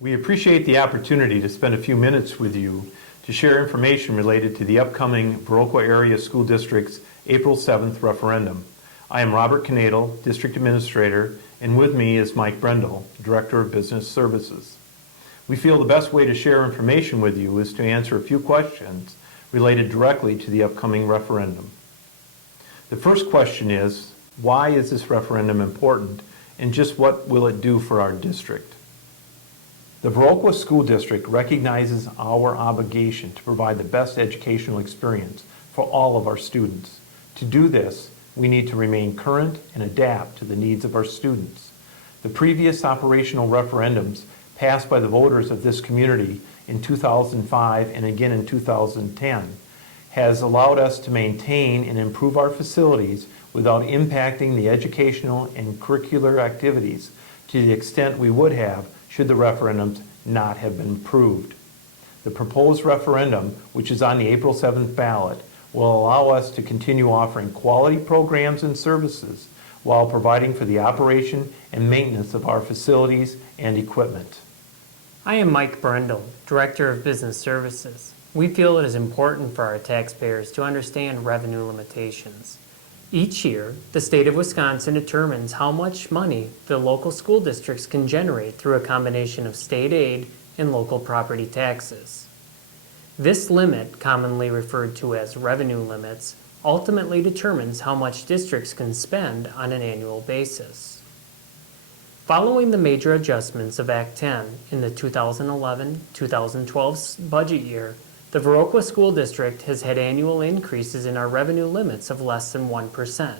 We appreciate the opportunity to spend a few minutes with you to share information related to the upcoming Viroqua Area School District's April 7th referendum. I am Robert Knadel, District Administrator, and with me is Mike Brendel, Director of Business Services. We feel the best way to share information with you is to answer a few questions related directly to the upcoming referendum. The first question is, why is this referendum important, and just what will it do for our district? The Viroqua School District recognizes our obligation to provide the best educational experience for all of our students. To do this, we need to remain current and adapt to the needs of our students. The previous operational referendums passed by the voters of this community in 2005 and again in 2010 has allowed us to maintain and improve our facilities without impacting the educational and curricular activities to the extent we would have should the referendums not have been approved. The proposed referendum, which is on the April 7th ballot, will allow us to continue offering quality programs and services while providing for the operation and maintenance of our facilities and equipment. I am Mike Brendel, Director of Business Services. We feel it is important for our taxpayers to understand revenue limitations. Each year, the state of Wisconsin determines how much money the local school districts can generate through a combination of state aid and local property taxes. This limit, commonly referred to as revenue limits, ultimately determines how much districts can spend on an annual basis. Following the major adjustments of Act 10 in the 2011-2012 budget year, the Viroqua School District has had annual increases in our revenue limits of less than 1%.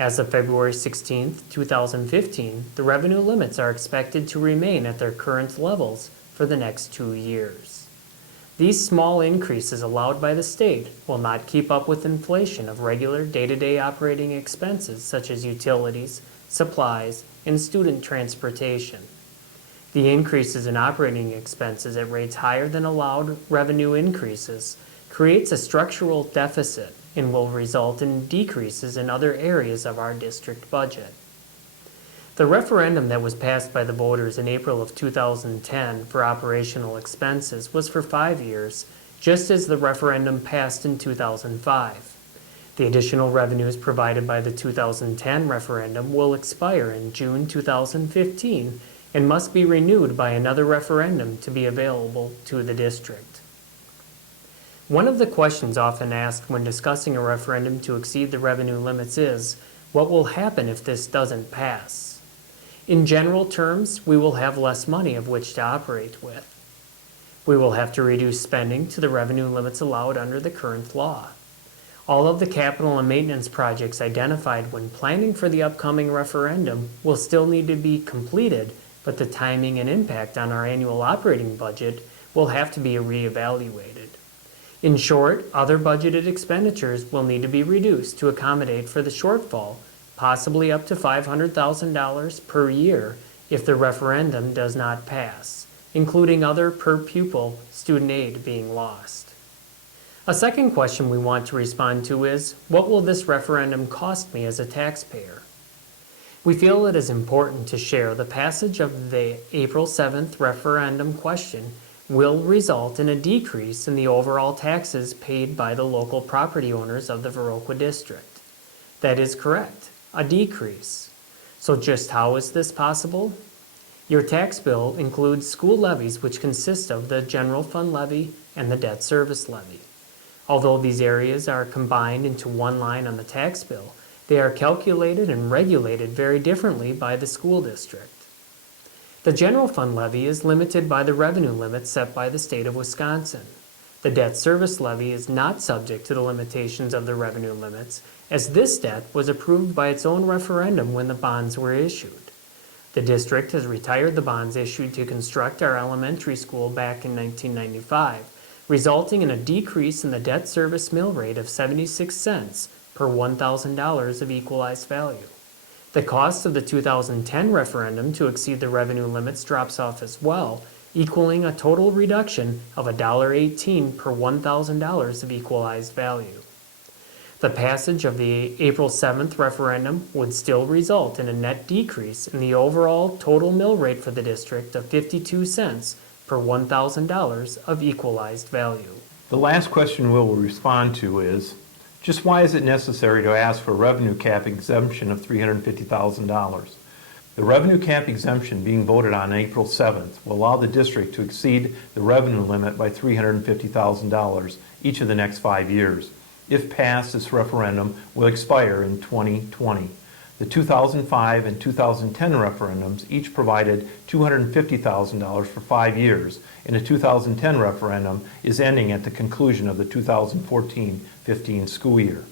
As of February 16, 2015, the revenue limits are expected to remain at their current levels for the next 2 years. These small increases allowed by the state will not keep up with inflation of regular day-to-day operating expenses such as utilities, supplies, and student transportation. The increases in operating expenses at rates higher than allowed revenue increases creates a structural deficit and will result in decreases in other areas of our district budget. The referendum that was passed by the voters in April of 2010 for operational expenses was for 5 years, just as the referendum passed in 2005. The additional revenues provided by the 2010 referendum will expire in June 2015 and must be renewed by another referendum to be available to the district. One of the questions often asked when discussing a referendum to exceed the revenue limits is, what will happen if this doesn't pass? In general terms, we will have less money of which to operate with. We will have to reduce spending to the revenue limits allowed under the current law. All of the capital and maintenance projects identified when planning for the upcoming referendum will still need to be completed, but the timing and impact on our annual operating budget will have to be reevaluated. In short, other budgeted expenditures will need to be reduced to accommodate for the shortfall, possibly up to $500,000 per year if the referendum does not pass, including other per-pupil student aid being lost. A second question we want to respond to is, what will this referendum cost me as a taxpayer? We feel it is important to share the passage of the April 7th referendum question will result in a decrease in the overall taxes paid by the local property owners of the Viroqua District. That is correct, a decrease. So just how is this possible? Your tax bill includes school levies which consist of the general fund levy and the debt service levy. Although these areas are combined into one line on the tax bill, they are calculated and regulated very differently by the school district. The general fund levy is limited by the revenue limits set by the state of Wisconsin. The debt service levy is not subject to the limitations of the revenue limits, as this debt was approved by its own referendum when the bonds were issued. The district has retired the bonds issued to construct our elementary school back in 1995, resulting in a decrease in the debt service mill rate of 76 cents per $1,000 of equalized value. The cost of the 2010 referendum to exceed the revenue limits drops off as well, equaling a total reduction of $1.18 per $1,000 of equalized value. The passage of the April 7th referendum would still result in a net decrease in the overall total mill rate for the district of 52 cents per $1,000 of equalized value. The last question we'll respond to is, just why is it necessary to ask for a revenue cap exemption of $350,000? The revenue cap exemption being voted on April 7th will allow the district to exceed the revenue limit by $350,000 each of the next 5 years. If passed, this referendum will expire in 2020. The 2005 and 2010 referendums each provided $250,000 for 5 years, and the 2010 referendum is ending at the conclusion of the 2014-15 school year.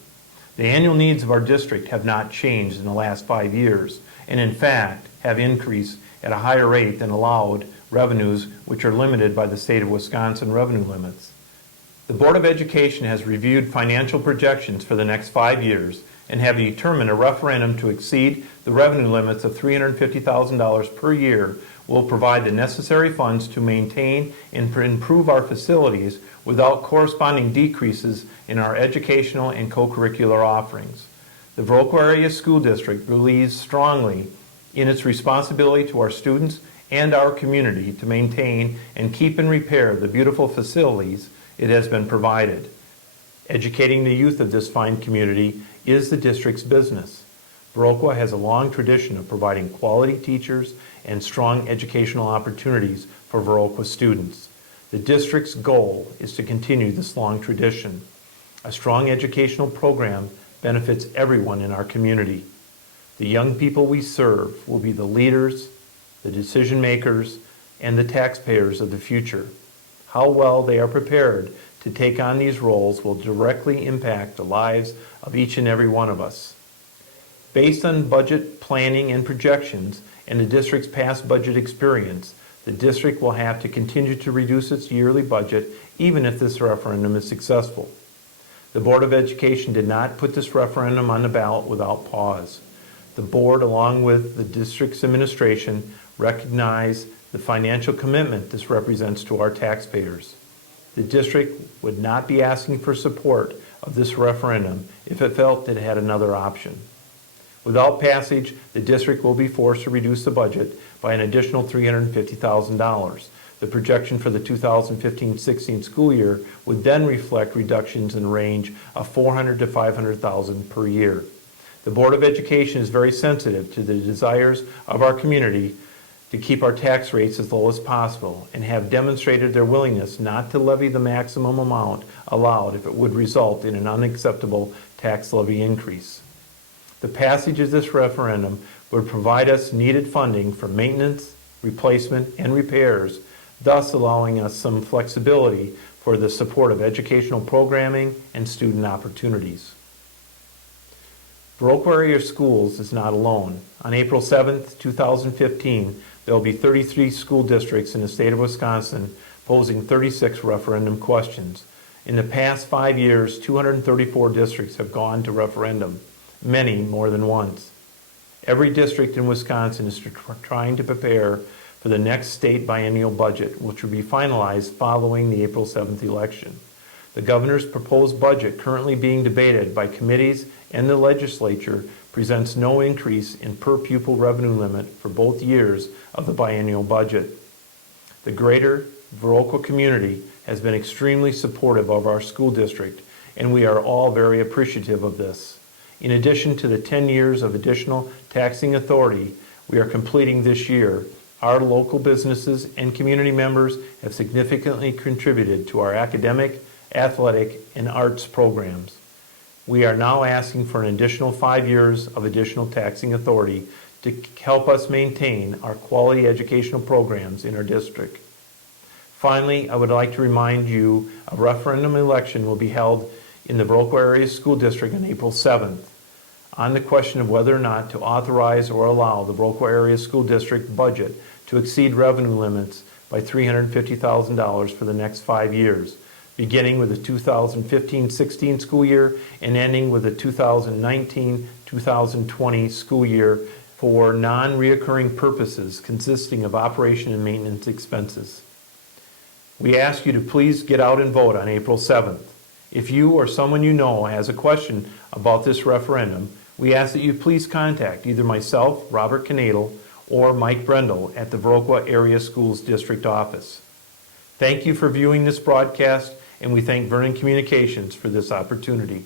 The annual needs of our district have not changed in the last 5 years, and in fact have increased at a higher rate than allowed revenues, which are limited by the state of Wisconsin revenue limits. The Board of Education has reviewed financial projections for the next 5 years and have determined a referendum to exceed the revenue limits of $350,000 per year will provide the necessary funds to maintain and improve our facilities without corresponding decreases in our educational and co-curricular offerings. The Viroqua Area School District believes strongly in its responsibility to our students and our community to maintain and keep and repair the beautiful facilities it has been provided. Educating the youth of this fine community is the district's business. Viroqua has a long tradition of providing quality teachers and strong educational opportunities for Viroqua students. The district's goal is to continue this long tradition. A strong educational program benefits everyone in our community. The young people we serve will be the leaders, the decision makers, and the taxpayers of the future. How well they are prepared to take on these roles will directly impact the lives of each and every one of us. Based on budget planning and projections and the district's past budget experience, the district will have to continue to reduce its yearly budget even if this referendum is successful. The Board of Education did not put this referendum on the ballot without pause. The board, along with the district's administration, recognize the financial commitment this represents to our taxpayers. The district would not be asking for support of this referendum if it felt that it had another option. Without passage, the district will be forced to reduce the budget by an additional $350,000. The projection for the 2015-16 school year would then reflect reductions in the range of $400,000 to $500,000 per year. The Board of Education is very sensitive to the desires of our community to keep our tax rates as low as possible and have demonstrated their willingness not to levy the maximum amount allowed if it would result in an unacceptable tax levy increase. The passage of this referendum would provide us needed funding for maintenance, replacement, and repairs, thus allowing us some flexibility for the support of educational programming and student opportunities. Viroqua Area Schools is not alone. On April 7, 2015, there will be 33 school districts in the state of Wisconsin posing 36 referendum questions. In the past 5 years, 234 districts have gone to referendum, many more than once. Every district in Wisconsin is trying to prepare for the next state biennial budget, which will be finalized following the April 7th election. The governor's proposed budget currently being debated by committees and the legislature presents no increase in per pupil revenue limit for both years of the biennial budget. The greater Viroqua community has been extremely supportive of our school district, and we are all very appreciative of this. In addition to the 10 years of additional taxing authority we are completing this year, our local businesses and community members have significantly contributed to our academic, athletic, and arts programs. We are now asking for an additional 5 years of additional taxing authority to help us maintain our quality educational programs in our district. Finally, I would like to remind you a referendum election will be held in the Viroqua Area School District on April 7th on the question of whether or not to authorize or allow the Viroqua Area School District budget to exceed revenue limits by $350,000 for the next 5 years, beginning with the 2015-16 school year and ending with the 2019-2020 school year for non-reoccurring purposes consisting of operation and maintenance expenses. We ask you to please get out and vote on April 7th. If you or someone you know has a question about this referendum, we ask that you please contact either myself, Robert Knadel, or Mike Brendel at the Viroqua Area Schools District office. Thank you for viewing this broadcast, and we thank Vernon Communications for this opportunity.